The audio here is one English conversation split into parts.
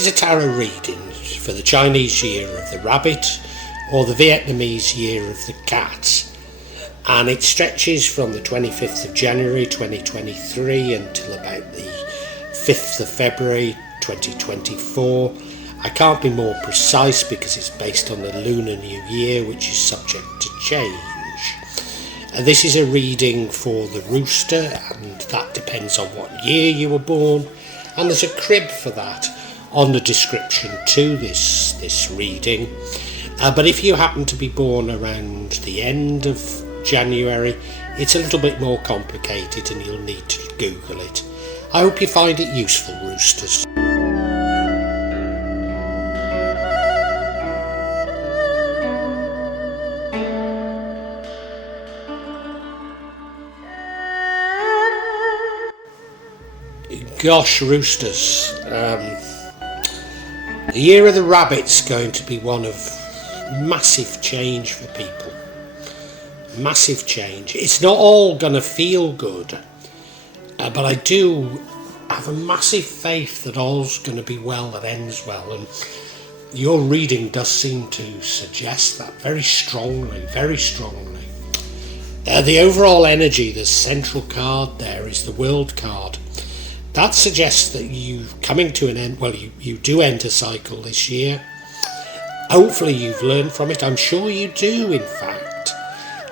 is a tarot reading for the Chinese year of the rabbit or the Vietnamese year of the cat, and it stretches from the 25th of January 2023 until about the 5th of February 2024. I can't be more precise because it's based on the Lunar New Year, which is subject to change. And this is a reading for the Rooster, and that depends on what year you were born, and there's a crib for that on the description to this reading. But if you happen to be born around the end of January, it's a little bit more complicated and you'll need to Google it. I hope you find it useful, Roosters. Gosh, Roosters, the year of the rabbit's going to be one of massive change for people. Massive change. It's not all going to feel good, but I do have a massive faith that all's going to be well that ends well, and your reading does seem to suggest that very strongly, very strongly. The overall energy, the central card there is the World card. That suggests that you're coming to an end. Well, you do end a cycle this year. Hopefully you've learned from it. I'm sure you do, in fact.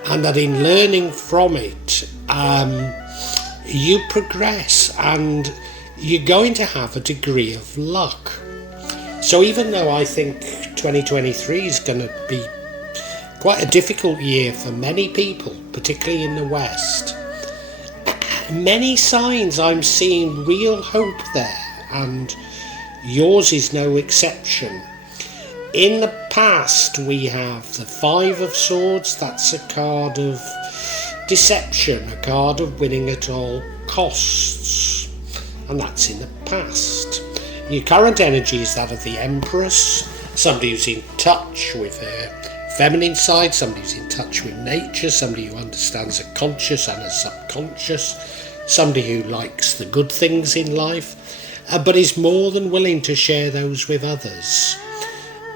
And that in learning from it, you progress and you're going to have a degree of luck. So even though I think 2023 is going to be quite a difficult year for many people, particularly in the West, many signs I'm seeing real hope there, and yours is no exception. In the past we have the Five of Swords. That's a card of deception, a card of winning at all costs, and that's in the past. Your current energy is that of the Empress, somebody who's in touch with her feminine side, somebody who's in touch with nature, somebody who understands a conscious and a subconscious, somebody who likes the good things in life, but is more than willing to share those with others.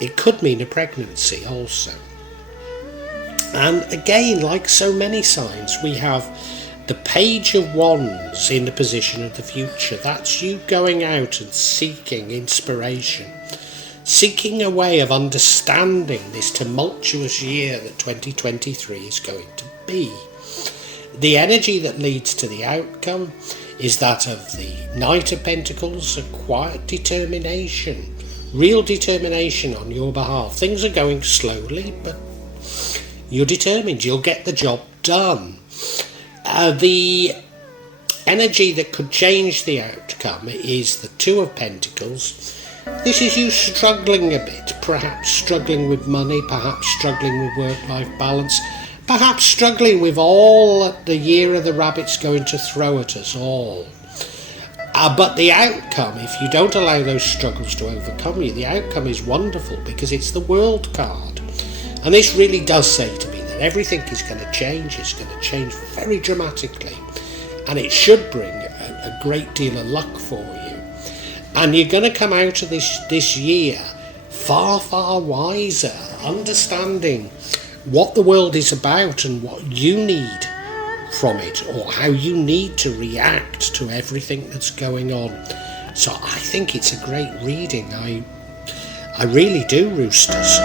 It could mean a pregnancy also. And again, like so many signs, we have the Page of Wands in the position of the future. That's you going out and seeking inspiration, seeking a way of understanding this tumultuous year that 2023 is going to be. The energy that leads to the outcome is that of the Knight of Pentacles, a quiet determination, real determination on your behalf. Things are going slowly, but you're determined. You'll get the job done. The energy that could change the outcome is the Two of Pentacles. This is you struggling a bit, perhaps struggling with money, perhaps struggling with work-life balance, perhaps struggling with all that the year of the rabbit's going to throw at us all. But the outcome, if you don't allow those struggles to overcome you, the outcome is wonderful because it's the World card. And this really does say to me that everything is going to change. It's going to change very dramatically. And it should bring a great deal of luck for you. And you're going to come out of this year far, far wiser, understanding what the world is about and what you need from it, or how you need to react to everything that's going on. So I think it's a great reading. I really do, Roosters.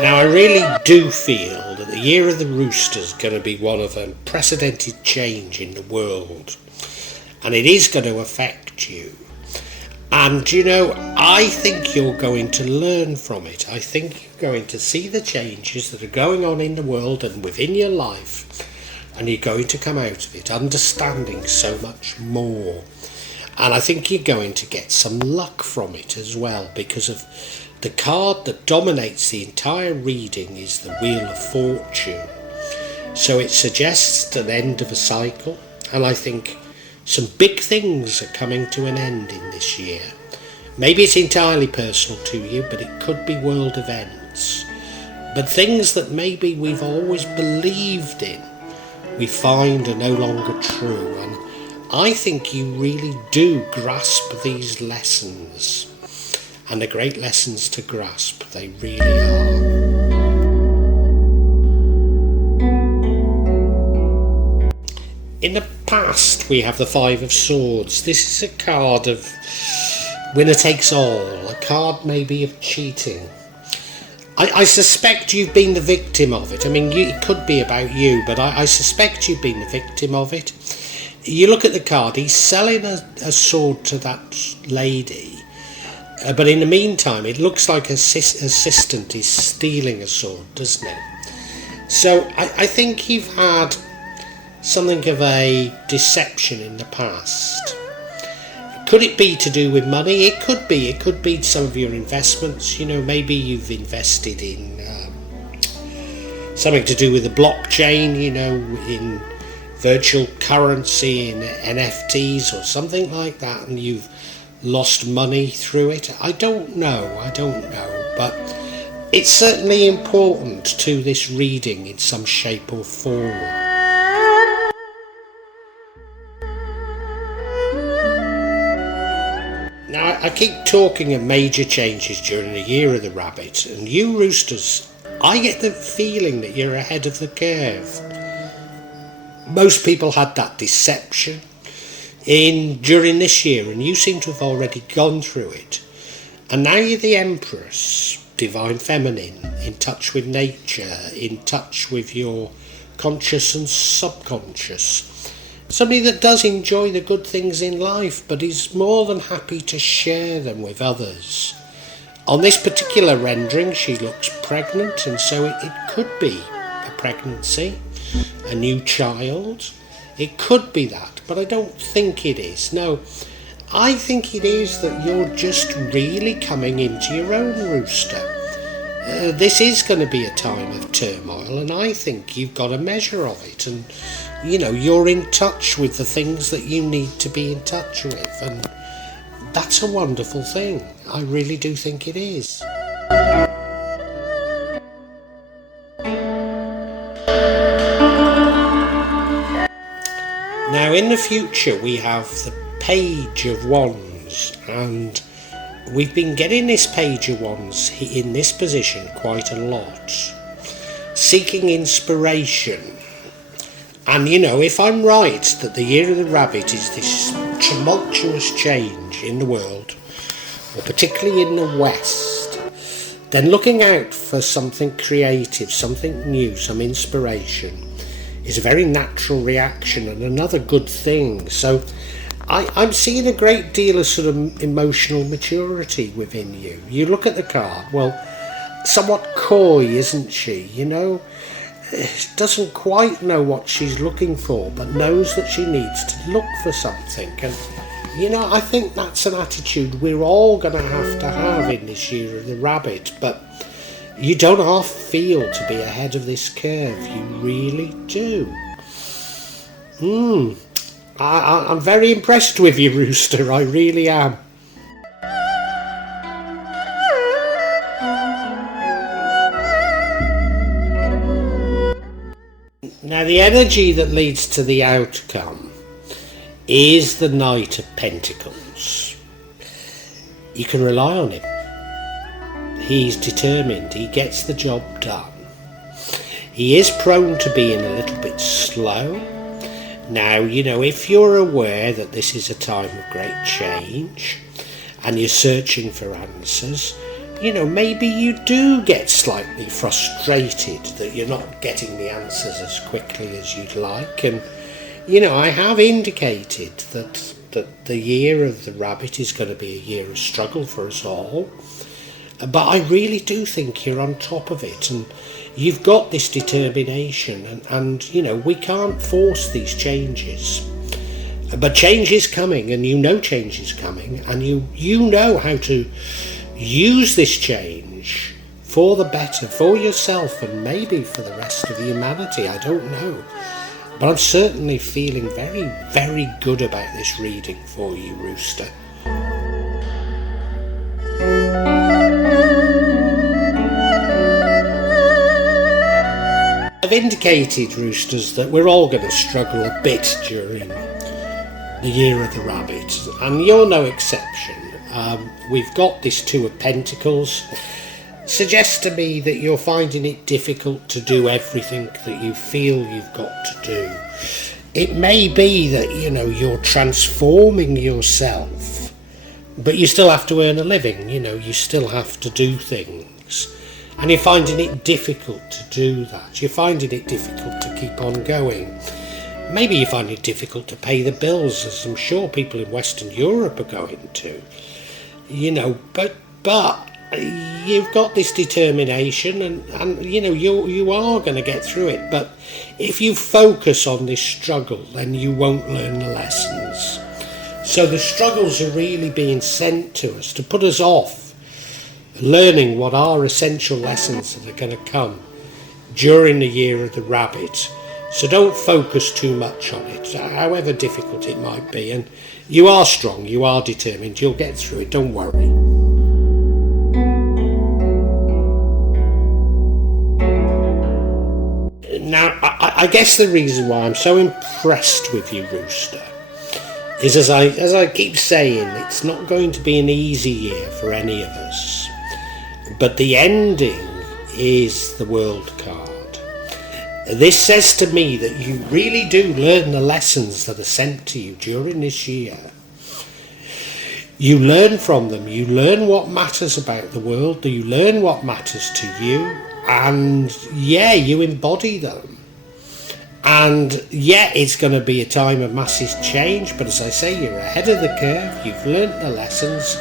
Now I really do feel that the year of the Rooster is going to be one of unprecedented change in the world, and it is going to affect you. And you know, I think you're going to learn from it. I think you're going to see the changes that are going on in the world and within your life, and you're going to come out of it understanding so much more. And I think you're going to get some luck from it as well, because of the card that dominates the entire reading is the Wheel of Fortune. So it suggests an end of a cycle, and I think some big things are coming to an end in this year. Maybe it's entirely personal to you, but it could be world events. But things that maybe we've always believed in we find are no longer true. And I think you really do grasp these lessons, and they're great lessons to grasp. They really are. In the past, we have the Five of Swords. This is a card of winner takes all, a card maybe of cheating. I suspect you've been the victim of it. I mean, it could be about you, but I suspect you've been the victim of it. You look at the card, he's selling a sword to that lady, but in the meantime, it looks like his assistant is stealing a sword, doesn't it? So I think you've had something of a deception in the past. Could it be to do with money? It could be. It could be some of your investments. You know, maybe you've invested in something to do with the blockchain, you know, in virtual currency, in NFTs or something like that, and you've lost money through it. I don't know, but it's certainly important to this reading in some shape or form. Now, I keep talking of major changes during the year of the rabbit, and you roosters, I get the feeling that you're ahead of the curve. Most people had that deception during this year, and you seem to have already gone through it. And now you're the Empress, divine feminine, in touch with nature, in touch with your conscious and subconscious. Somebody that does enjoy the good things in life, but is more than happy to share them with others. On this particular rendering, she looks pregnant, and so it could be a pregnancy, a new child. It could be that, but I don't think it is. No, I think it is that you're just really coming into your own, Rooster. This is going to be a time of turmoil, and I think you've got a measure of it, and you know, you're in touch with the things that you need to be in touch with, and that's a wonderful thing. I really do think it is. Now, in the future, we have the Page of Wands, and we've been getting this Page of Wands in this position quite a lot, seeking inspiration. And you know, if I'm right that the year of the rabbit is this tumultuous change in the world, or particularly in the West, then looking out for something creative, something new, some inspiration is a very natural reaction and another good thing. So I'm seeing a great deal of sort of emotional maturity within you. You look at the card, well, somewhat coy, isn't she? You know, doesn't quite know what she's looking for, but knows that she needs to look for something. And you know, I think that's an attitude we're all going to have in this year of the rabbit. But you don't half feel to be ahead of this curve. You really do. I'm very impressed with you, Rooster. I really am. Now, the energy that leads to the outcome is the Knight of Pentacles. You can rely on him. He's determined. He gets the job done. He is prone to being a little bit slow. Now, you know, if you're aware that this is a time of great change and you're searching for answers, you know, maybe you do get slightly frustrated that you're not getting the answers as quickly as you'd like. And, you know, I have indicated that the year of the rabbit is going to be a year of struggle for us all. But I really do think you're on top of it, and you've got this determination, and you know, we can't force these changes. But change is coming, and you know change is coming, and you know how to use this change for the better, for yourself, and maybe for the rest of humanity. I don't know. But I'm certainly feeling very, very good about this reading for you, Rooster. I've indicated, Roosters, that we're all going to struggle a bit during the year of the rabbit, and you're no exception. We've got this Two of Pentacles. Suggests to me that you're finding it difficult to do everything that you feel you've got to do. It may be that, you're transforming yourself, but you still have to earn a living, you still have to do things. And you're finding it difficult to do that. You're finding it difficult to keep on going. Maybe you find it difficult to pay the bills, as I'm sure people in Western Europe are going to. But you've got this determination, and you are going to get through it. But if you focus on this struggle, then you won't learn the lessons. So the struggles are really being sent to us to put us off learning what are essential lessons that are going to come during the year of the rabbit. So don't focus too much on it, however difficult it might be. And you are strong, you are determined, you'll get through it, don't worry. Now, I guess the reason why I'm so impressed with you, Rooster, is as I keep saying, it's not going to be an easy year for any of us. But the ending is the World card. This says to me that you really do learn the lessons that are sent to you during this year. You learn from them. You learn what matters about the world. You learn what matters to you. And you embody them. And it's going to be a time of massive change. But as I say, you're ahead of the curve. You've learnt the lessons.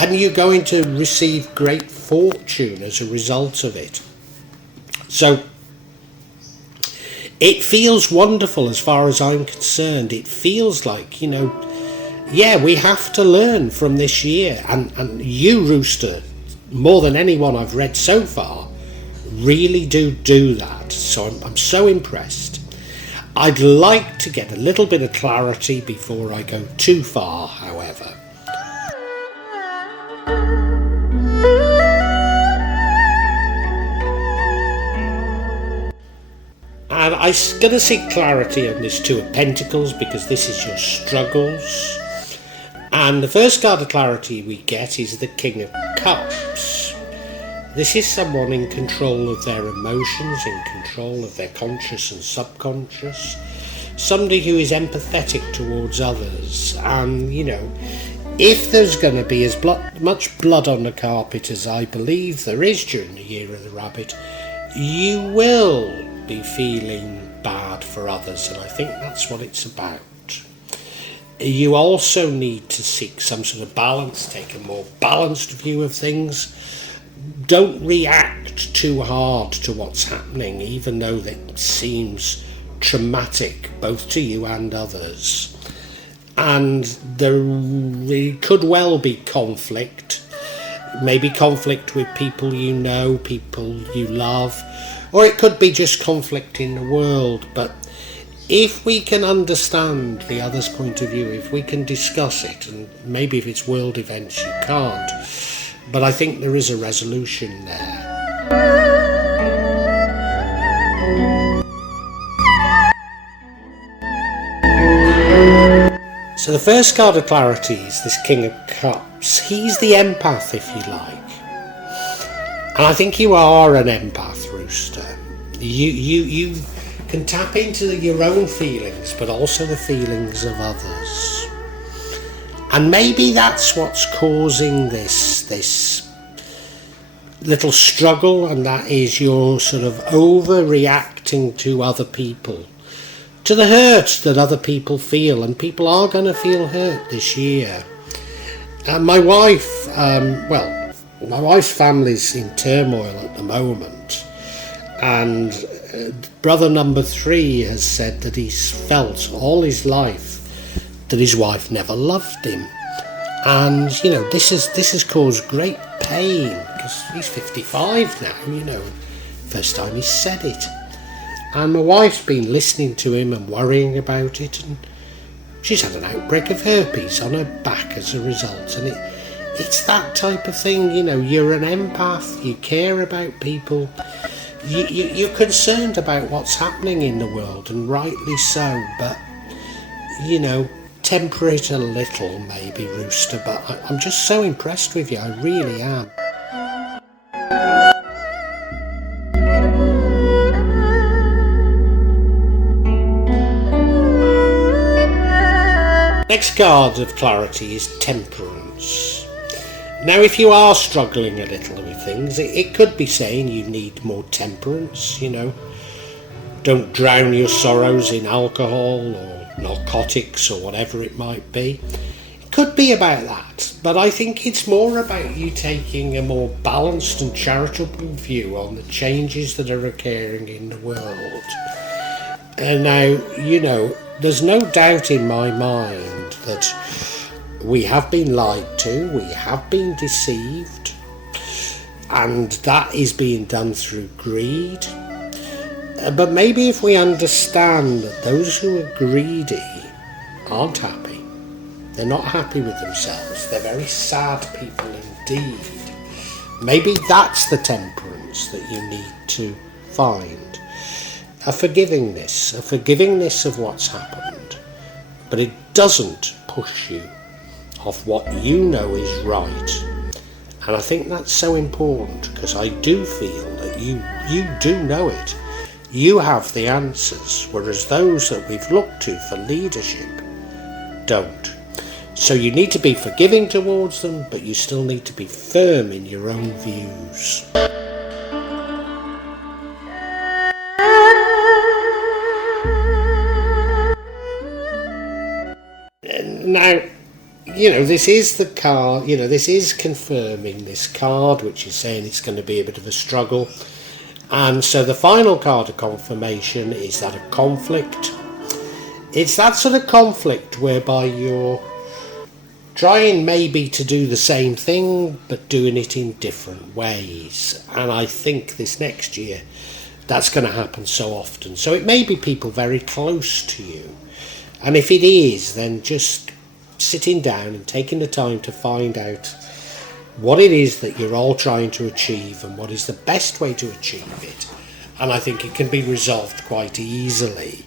And you're going to receive great fortune as a result of it. So it feels wonderful as far as I'm concerned. It feels like, we have to learn from this year. And you, Rooster, more than anyone I've read so far, really do that. So I'm so impressed. I'd like to get a little bit of clarity before I go too far, however. And I'm going to seek clarity on this Two of Pentacles because this is your struggles. And the first card of clarity we get is the King of Cups. This is someone in control of their emotions, in control of their conscious and subconscious. Somebody who is empathetic towards others. And, if there's going to be as much blood on the carpet as I believe there is during the year of the rabbit, you will be feeling bad for others, and I think that's what it's about. You also need to seek some sort of balance, take a more balanced view of things. Don't react too hard to what's happening, even though it seems traumatic both to you and others. And there could well be conflict, maybe conflict with people people you love, or it could be just conflict in the world. But if we can understand the other's point of view, if we can discuss it, and maybe if it's world events you can't, but I think there is a resolution there. So the first card of clarity is this King of Cups. He's the empath, if you like. And I think you are an empath, Rooster. You can tap into your own feelings, but also the feelings of others. And maybe that's what's causing this little struggle, and that is you're sort of overreacting to other people, to the hurt that other people feel, and people are going to feel hurt this year. My wife's family's in turmoil at the moment, and brother number 3 has said that he's felt all his life that his wife never loved him, and this has caused great pain because he's 55 now. First time he said it, and my wife's been listening to him and worrying about it, and she's had an outbreak of herpes on her back as a result. And it's that type of thing. You're an empath, you care about people, You're concerned about what's happening in the world, and rightly so, but, temper it a little, maybe, Rooster, but I'm just so impressed with you, I really am. Next card of clarity is temperance. Now, if you are struggling a little with things, it could be saying you need more temperance, Don't drown your sorrows in alcohol or narcotics or whatever it might be. It could be about that, but I think it's more about you taking a more balanced and charitable view on the changes that are occurring in the world. And now, there's no doubt in my mind that we have been lied to, we have been deceived, and that is being done through greed. But maybe if we understand that those who are greedy aren't happy, they're not happy with themselves, they're very sad people indeed, maybe that's the temperance that you need to find. A forgivingness of what's happened, but it doesn't push you off what you know is right. And I think that's so important, because I do feel that you do know it. You have the answers, whereas those that we've looked to for leadership don't. So you need to be forgiving towards them, but you still need to be firm in your own views. Now, this is the card, this is confirming this card, which is saying it's going to be a bit of a struggle. And so the final card of confirmation is that of conflict. It's that sort of conflict whereby you're trying maybe to do the same thing, but doing it in different ways. And I think this next year, that's going to happen so often. So it may be people very close to you. And if it is, then just sitting down and taking the time to find out what it is that you're all trying to achieve and what is the best way to achieve it. And I think it can be resolved quite easily.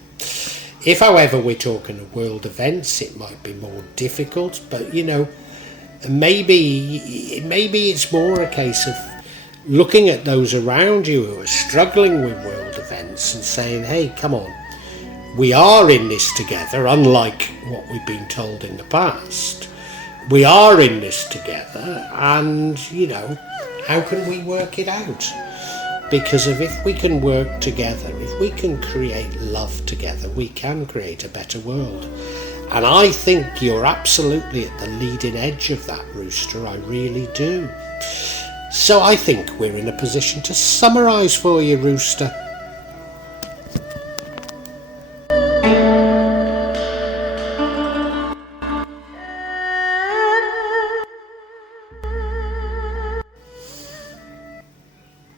If, however, we're talking of world events, it might be more difficult, but maybe it's more a case of looking at those around you who are struggling with world events and saying, hey, come on, we are in this together, unlike what we've been told in the past. We are in this together, and, how can we work it out? Because if we can work together, if we can create love together, we can create a better world. And I think you're absolutely at the leading edge of that, Rooster, I really do. So I think we're in a position to summarise for you, Rooster.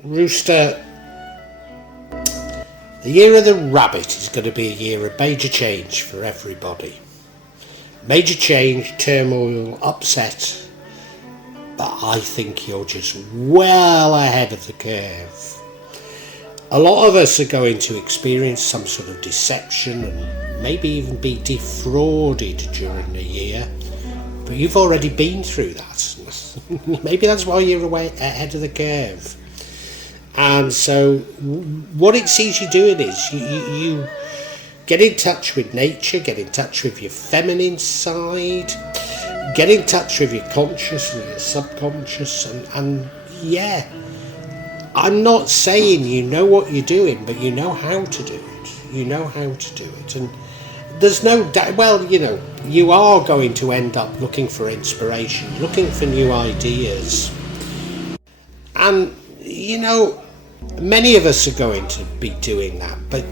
Rooster, the year of the rabbit is going to be a year of major change for everybody. Major change, turmoil, upset, but I think you're just well ahead of the curve. A lot of us are going to experience some sort of deception and maybe even be defrauded during the year, but you've already been through that. Maybe that's why you're way ahead of the curve. And so what it sees you doing is you get in touch with nature, get in touch with your feminine side, get in touch with your conscious and your subconscious, and yeah, I'm not saying you know what you're doing, but you know how to do it. You know how to do it. And there's no doubt, well, you are going to end up looking for inspiration, looking for new ideas. And, many of us are going to be doing that, but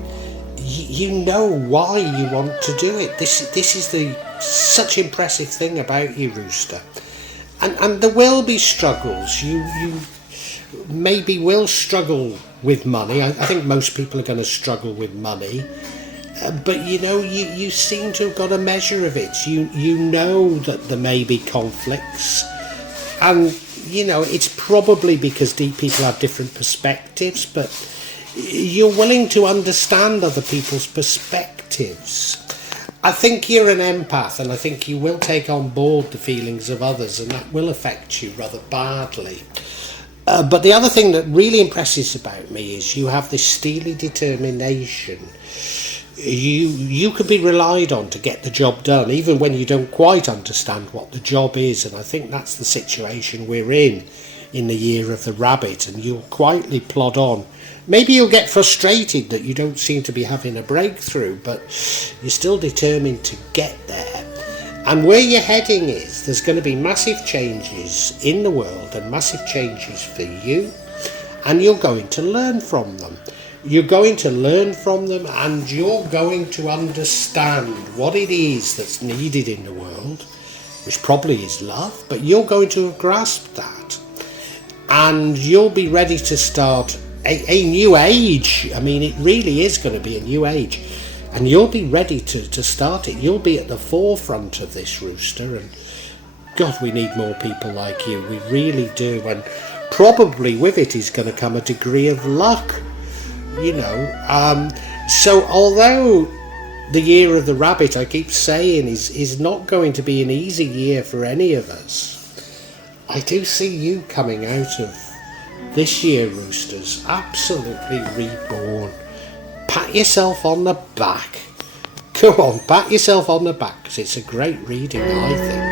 you know why you want to do it. This is the such impressive thing about you, Rooster. And there will be struggles. You maybe will struggle with money. I think most people are going to struggle with money. But you seem to have got a measure of it. You know that there may be conflicts, and it's probably because people have different perspectives, but you're willing to understand other people's perspectives. I think you're an empath, and I think you will take on board the feelings of others, and that will affect you rather badly. But the other thing that really impresses about me is you have this steely determination. You can be relied on to get the job done, even when you don't quite understand what the job is, and I think that's the situation we're in the year of the rabbit, and you'll quietly plod on. Maybe you'll get frustrated that you don't seem to be having a breakthrough, but you're still determined to get there. And where you're heading is, there's going to be massive changes in the world and massive changes for you, and you're going to learn from them. You're going to learn from them, and you're going to understand what it is that's needed in the world, which probably is love, but you're going to have grasped that. And you'll be ready to start a new age. I mean, it really is going to be a new age. And you'll be ready to start it. You'll be at the forefront of this, Rooster. And God, we need more people like you. We really do. And probably with it is going to come a degree of luck. So although the year of the rabbit, I keep saying, is not going to be an easy year for any of us, I do see you coming out of this year, Roosters, absolutely reborn. Pat yourself on the back. Go on, pat yourself on the back, because it's a great reading, I think.